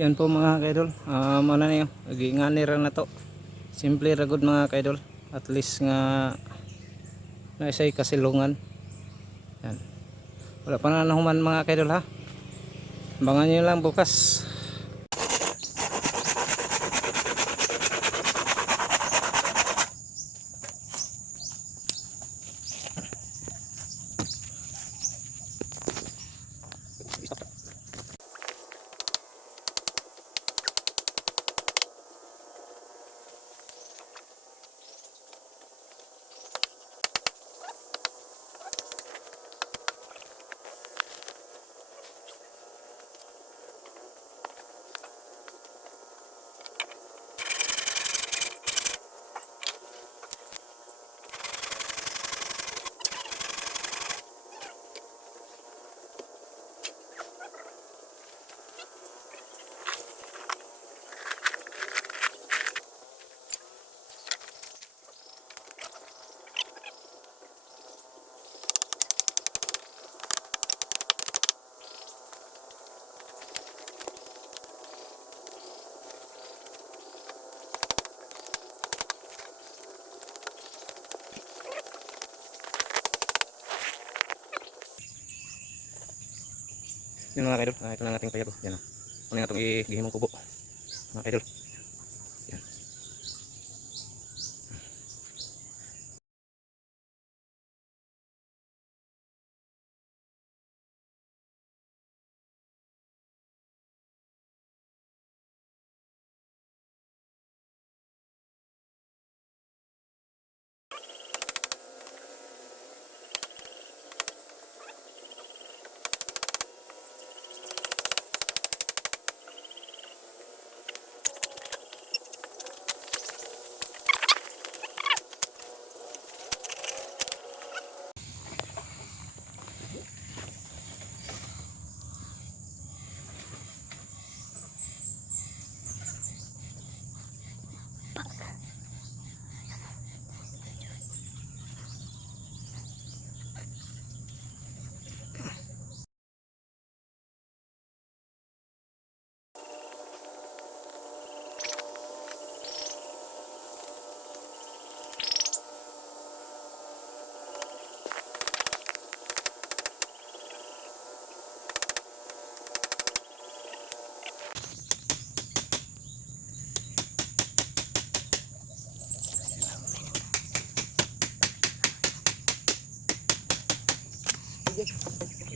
Yan po mga kaidol, ano na yun, nag-iingani ra na to. Simple ra gud mga kaidol, at least nga naisay kasilungan. Yan, wala pa na nahuman mga kaidol ha, abangan nyo lang bukas. Yun mga kaidol, ito lang ating payabo. Yan o, ano yung itong ihimong kubo mga kaidol. Yan.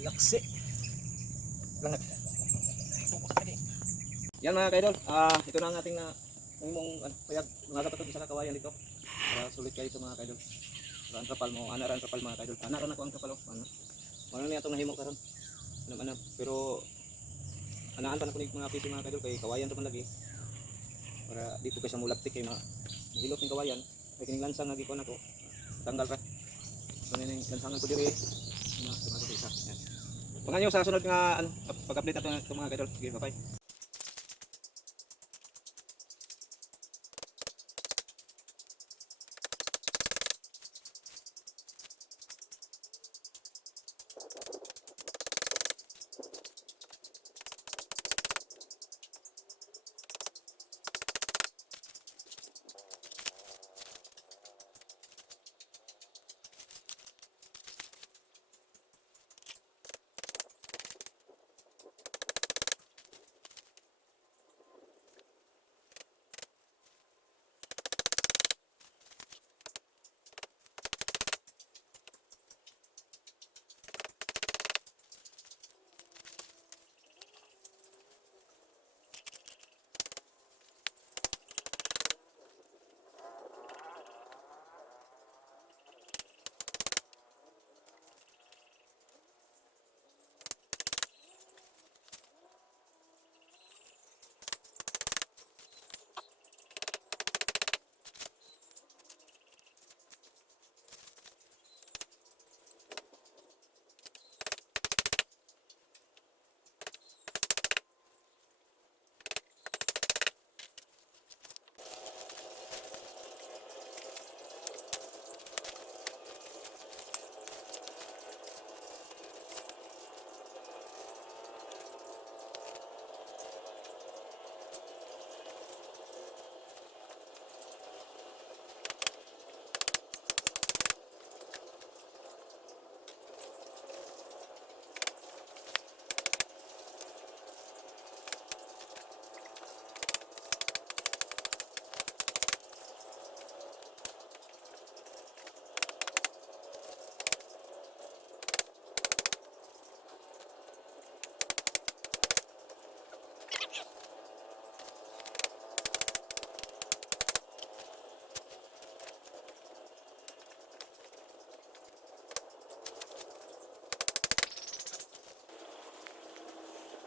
Laksi. Langat. Yan mga kaidol, ito na ang ating mong payag mga kapatid sa kawayan dito. Para sulit kayo sa mga kaidol. Para ang kapal mo, ana ran kapal mga kaidol. Ana ran ako ang kapal ano. Ano niya itong nahimo karon. Ano pero anaan pa na kunig mga piti mga kaidol kay kawayan ra man lagi. Para dito kay sa mulaptik kay mahilot ng kawayan. Kay kining lansang nga gikuan ako. Tanggal pa. So ning lansangan ko diri. Mga isa. Yan. Abangan nyo sa sunod nga pag-update natin mga kaidol. Sige, bye-bye.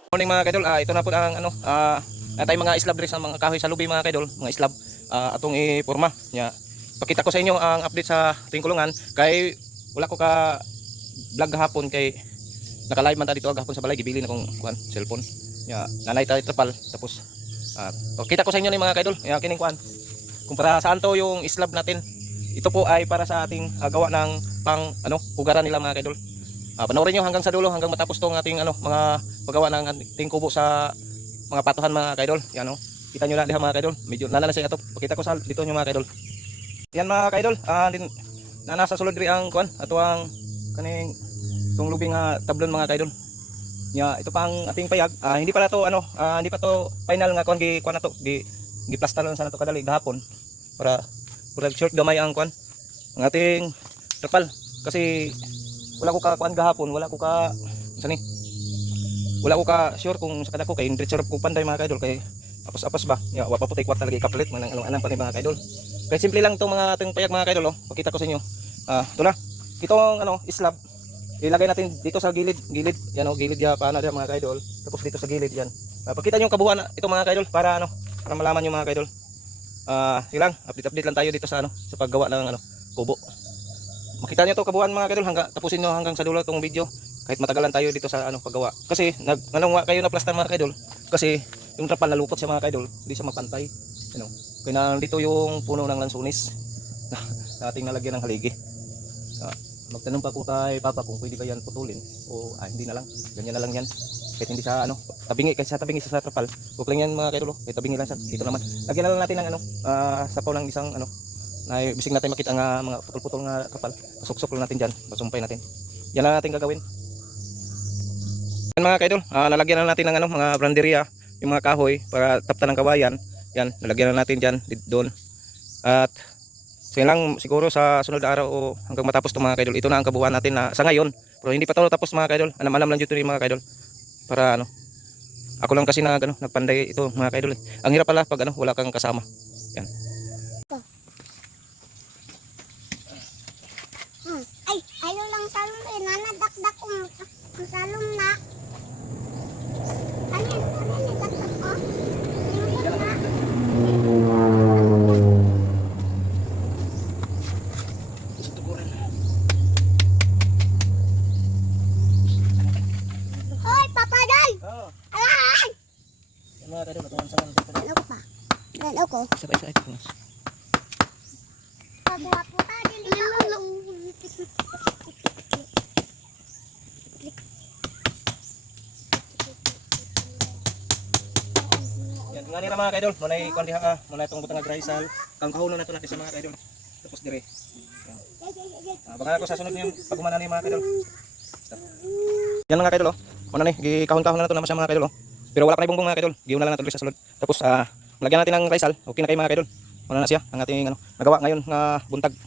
Morning mga kaidol, ito na po ang natay mga islab dress ng mga kahoy sa lubi mga kaidol, mga islab atong iporma nya. Pakita ko sa inyo ang update sa ating kulungan kay wala ko ka vlog hapon kay naka-live man ta dito gahapon sa balay gibili na kong cellphone. Nya nanay tayo trapal tapos pakita ko sa inyo ni mga kaidol, nya kining kuan. Kung para saan to yung islab natin. Ito po ay para sa ating gawa ng pang hugaran nila mga kaidol. Panoorin nyo hanggang sa dulo, hanggang matapos tong ating mga paggawa ng ating kubo sa mga patuhan mga kaidol. Yan kita nyo na diha mga kaidol. Medyo nalalasay ato. Pakita ko sa dito nyo mga kaidol. Yan mga kaidol, nasa sulod ri ang kuan ato ang kaning tong lubing tablon mga kaidol. Nya ito pa ang ating payag. Hindi pa na to hindi pa to final nga kuan gi kuan nato, gi plaster lang sa nato kadali gahapon para short gamay ang kuan ang ating trapal kasi wala ko ka kuan gahapon, wala ko ka sure kung sa kada ko kay diretso ko panday mga kaidol kay apas ba ya wa pa putay kwarta lagi kapalit man ang alang pa ni mga kaidol kay simple lang tong mga ating payag mga kaidol pakita ko sa inyo ito na itong slab ilagay natin dito sa gilid yan gilid ya paano diyan mga kaidol tapos dito sa gilid yan pakita niyo yung kabuuan ito mga kaidol para para malaman niyo mga kaidol silang update lang tayo dito sa sa paggawa ng kubo. Makita nyo to kabuuan mga kaidol hanggang tapusin nyo hanggang sa dulo tong video kahit matagalan tayo dito sa paggawa kasi nalungwa kayo na plaster mga kaidol kasi yung trapal nalupot siya mga kaidol hindi siya mapantay kaya nandito yung puno ng lansunis na ating nalagyan ng haligi. Magtanong pa po kay Papa kung pwede ba yan putulin o hindi na lang ganyan na lang yan kahit hindi sa tabingi kahit sa tabingi sa trapal huwag lang yan mga kaidol kahit tabingi lang siya dito naman lagyan na lang natin ng sapaw ng isang na bising natin makita nga mga putol-putol nga kapal pasok-sok lang natin dyan masumpay natin yan lang natin gagawin yan mga kaidol lalagyan na natin ng mga branderia yung mga kahoy para taptan ng kawayan yan lalagyan na natin dyan doon at So yun lang siguro sa sunod na araw o hanggang matapos ito mga kaidol. Ito na ang kabuuan natin na sa ngayon. Pero hindi pa ito tapos mga kaidol. Alam-alam lang dito mga kaidol. Para ano, ako lang kasi nagpanday ito mga kaidol. Ang hirap pala pag wala kang kasama. Yan. Ay, ayaw lang salong eh. Nanadakdak kong salong na. Ano yan? Ano yan? Nadakdak ko? Yung na. Hoy, Papa Dal! Oh, Alay! yan mga kaidol. Natungan sa dito. Ano ko pa? Ano ko? Sabay-sabay. Pagwa po ka din ito. Yan nga nila mga kaidol. Muna yung kundi ha. Muna itong butang agrisal. Ang kahunan na ito natin sa mga kaidol. Tapos dire. Baka ako sa sunod yung pagumana ni mga kaidol. Yan mga kaidol. Muna ni. Gikahon-kahon na ito naman siya mga kaidol. Pero wala pa na ibongbong mga kaidol. Giyon na lang natin sa sulod. Tapos lagyan natin ng risal. Okay na kayo mga kaidol. Muna na siya. Ang ating nagawa ngayon nga buntag.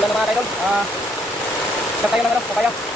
Wala na mga kaidol. Start tayo ng kaya.